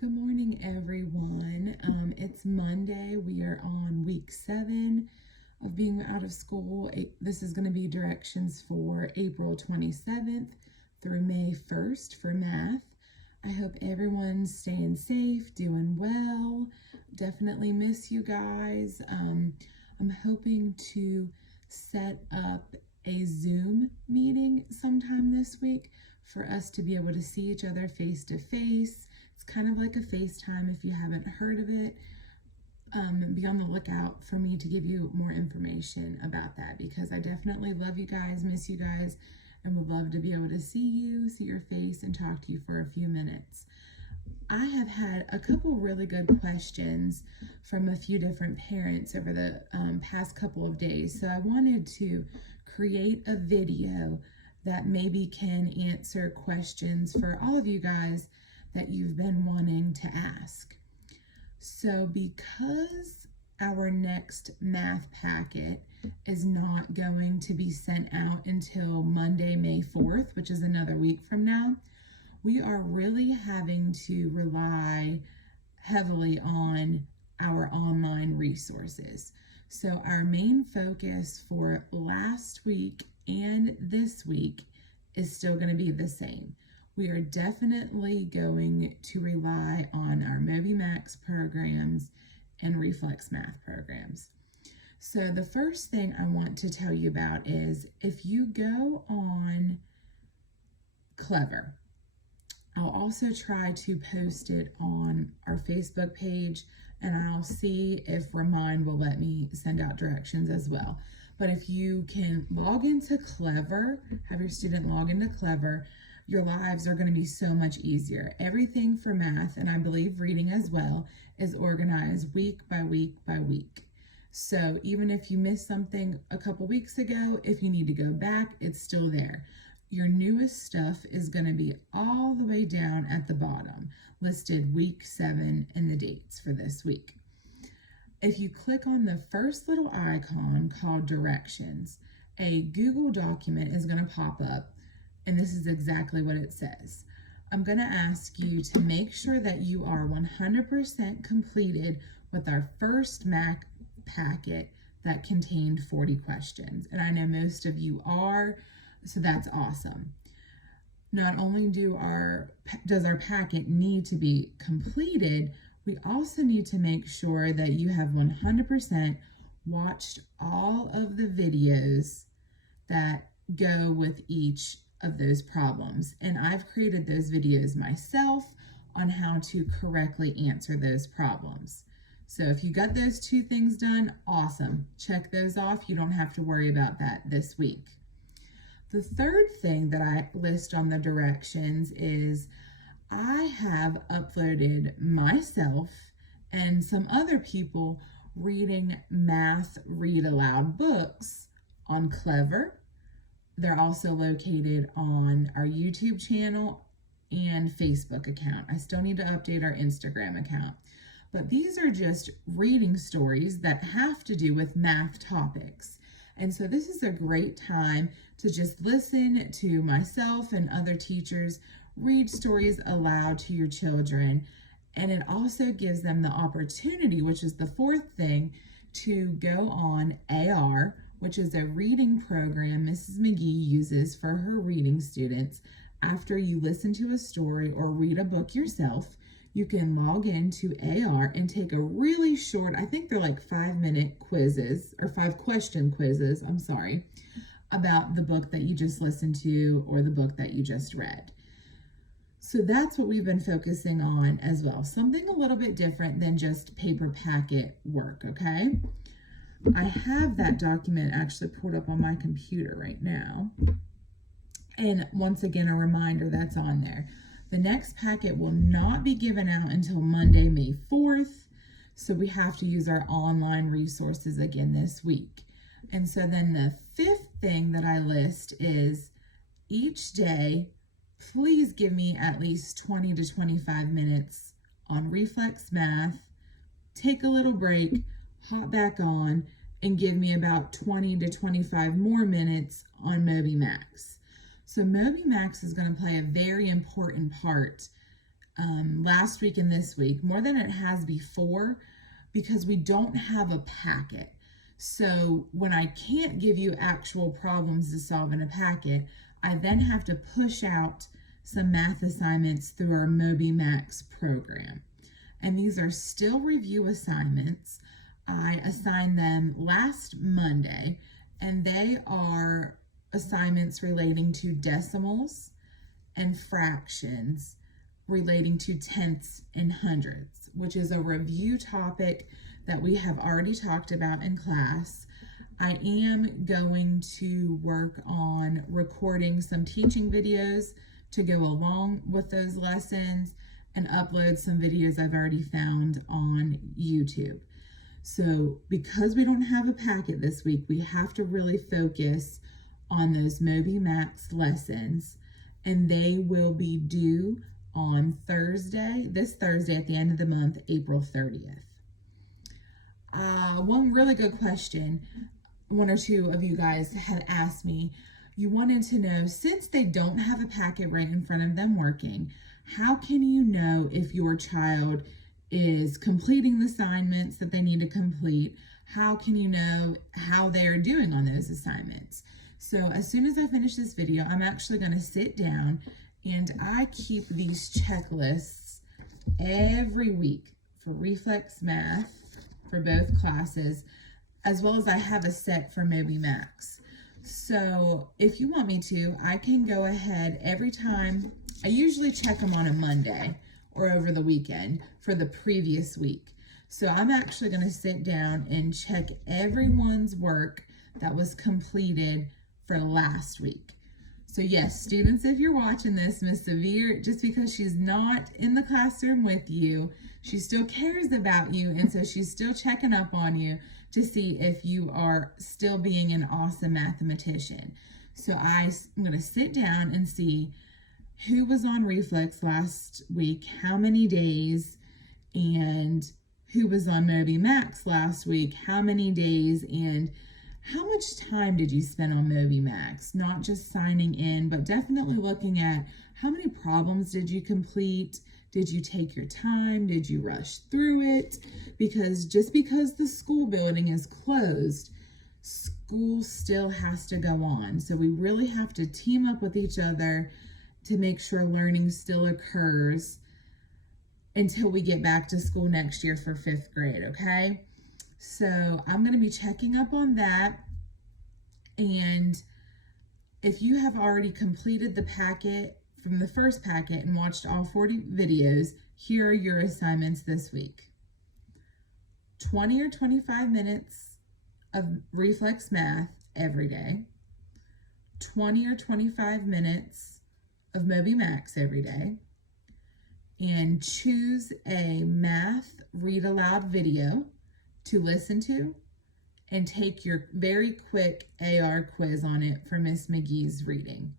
Good morning, everyone. It's Monday. We are on week 7 of being out of school. This is going to be directions for April 27th through May 1st for math. I hope everyone's staying safe, doing well. Definitely miss you guys. I'm hoping to set up a Zoom meeting sometime this week for us to be able to see each other face to face. It's kind of like a FaceTime if you haven't heard of it. Be on the lookout for me to give you more information about that because I definitely love you guys, miss you guys, and would love to be able to see you, see your face, and talk to you for a few minutes. I have had a couple really good questions from a few different parents over the past couple of days, so I wanted to create a video that maybe can answer questions for all of you guys that you've been wanting to ask. So because our next math packet is not going to be sent out until Monday, May 4th, which is another week from now, we are really having to rely heavily on our online resources. So our main focus for last week and this week is still going to be the same. We are definitely going to rely on our MobyMax programs and Reflex Math programs. So the first thing I want to tell you about is if you go on Clever, I'll also try to post it on our Facebook page, and I'll see if Remind will let me send out directions as well. But if you can log into Clever, have your student log into Clever, your lives are going to be so much easier. Everything for math, and I believe reading as well, is organized week by week by week. So even if you missed something a couple weeks ago, if you need to go back, it's still there. Your newest stuff is going to be all the way down at the bottom, listed week 7 and the dates for this week. If you click on the first little icon called directions, a Google document is going to pop up, and this is exactly what it says. I'm going to ask you to make sure that you are 100% completed with our first math packet that contained 40 questions. And I know most of you are, so that's awesome. Not only does our packet need to be completed, we also need to make sure that you have 100% watched all of the videos that go with each of those problems. And I've created those videos myself on how to correctly answer those problems. So if you got those two things done, awesome. Check those off. You don't have to worry about that this week. The third thing that I list on the directions is I have uploaded myself and some other people reading math read aloud books on Clever. They're also located on our YouTube channel and Facebook account. I still need to update our Instagram account. But these are just reading stories that have to do with math topics. And so this is a great time to just listen to myself and other teachers read stories aloud to your children. And it also gives them the opportunity, which is the fourth thing, to go on AR, which is a reading program Mrs. McGee uses for her reading students. After you listen to a story or read a book yourself, you can log into AR and take a really short, I think they're like 5-minute quizzes, or 5-question quizzes, about the book that you just listened to or the book that you just read. So that's what we've been focusing on as well. Something a little bit different than just paper packet work, okay? I have that document actually pulled up on my computer right now. And once again, a reminder that's on there. The next packet will not be given out until Monday, May 4th. So we have to use our online resources again this week. And so then the fifth thing that I list is each day, please give me at least 20 to 25 minutes on Reflex Math, take a little break, hop back on, and give me about 20 to 25 more minutes on MobyMax. So MobyMax is going to play a very important part last week and this week, more than it has before, because we don't have a packet. So when I can't give you actual problems to solve in a packet, I then have to push out some math assignments through our MobyMax program. And these are still review assignments. I assigned them last Monday, and they are assignments relating to decimals and fractions relating to tenths and hundredths, which is a review topic that we have already talked about in class. I am going to work on recording some teaching videos to go along with those lessons and upload some videos I've already found on YouTube. So because we don't have a packet this week, we have to really focus on those MobyMax lessons, and they will be due on this Thursday at the end of the month, April 30th. One really good question, one or two of you guys had asked me, you wanted to know, since they don't have a packet right in front of them working, how can you know if your child is completing the assignments that they need to complete? How can you know how they are doing on those assignments? So as soon as I finish this video, I'm actually going to sit down, and I keep these checklists every week for Reflex Math for both classes, as well as I have a set for MobyMax. So if you want me to, I can go ahead every time. I usually check them on a Monday or over the weekend for the previous week. So I'm actually going to sit down and check everyone's work that was completed for last week. So yes, students, if you're watching this, Miss Severe, just because she's not in the classroom with you, she still cares about you, and so she's still checking up on you to see if you are still being an awesome mathematician. So I'm going to sit down and see who was on Reflex last week, how many days, and who was on MobyMax last week, how many days, and how much time did you spend on MobyMax? Not just signing in, but definitely looking at how many problems did you complete? Did you take your time? Did you rush through it? Because just because the school building is closed, school still has to go on. So we really have to team up with each other to make sure learning still occurs until we get back to school next year for 5th grade, okay? So I'm going to be checking up on that. And if you have already completed the packet from the first packet and watched all 40 videos, here are your assignments this week. 20 or 25 minutes of Reflex Math every day. 20 or 25 minutes of MobyMax every day. And choose a math read aloud video to listen to, and take your very quick AR quiz on it for Miss McGee's reading.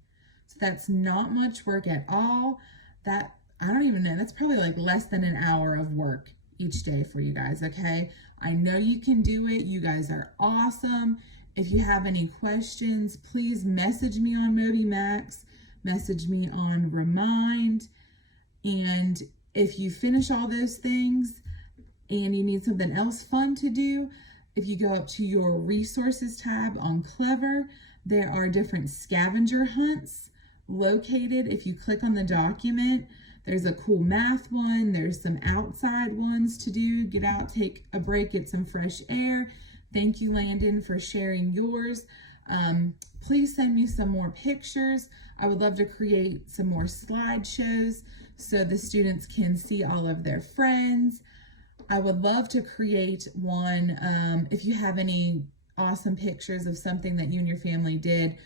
So that's not much work at all. That, I don't even know, that's probably like less than an hour of work each day for you guys, okay? I know you can do it. You guys are awesome. If you have any questions, please message me on MobyMax, message me on Remind, and if you finish all those things and you need something else fun to do, if you go up to your resources tab on Clever, there are different scavenger hunts located. If you click on the document, there's a cool math one, there's some outside ones to do. Get out, take a break, get some fresh air. Thank you, Landon, for sharing yours. Please send me some more pictures. I would love to create some more slideshows so the students can see all of their friends. I would love to create one, if you have any awesome pictures of something that you and your family did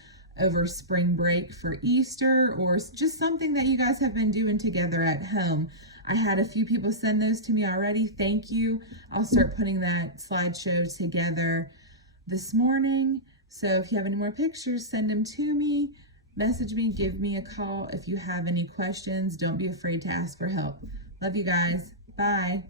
over spring break for Easter, or just something that you guys have been doing together at home. I had a few people send those to me already. Thank you. I'll start putting that slideshow together this morning. So if you have any more pictures, send them to me. Message me, give me a call. If you have any questions, don't be afraid to ask for help. Love you guys. Bye.